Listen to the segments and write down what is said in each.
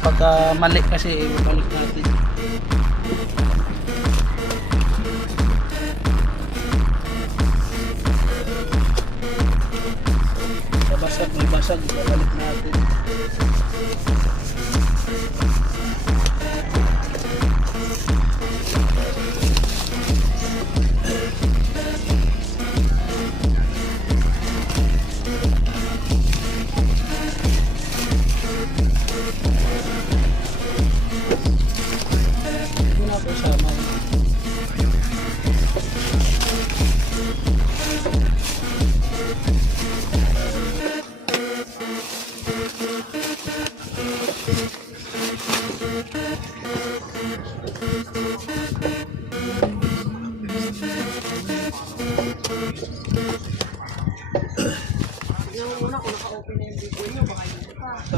kapag mali kasi balik natin. Basag, may basag, balik natin. Ito na po sama.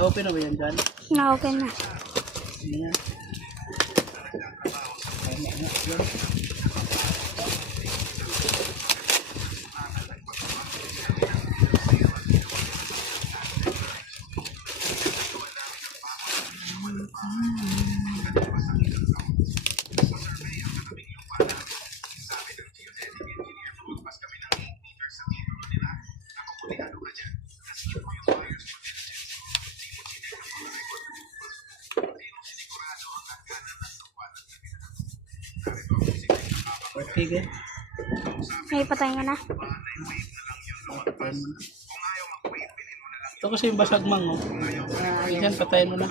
Open na ba yan dyan? Na-open na. Ayan. Okay, good. May patay nga na. Ito kasi yung basag mang, oh. Yan, patayin mo na.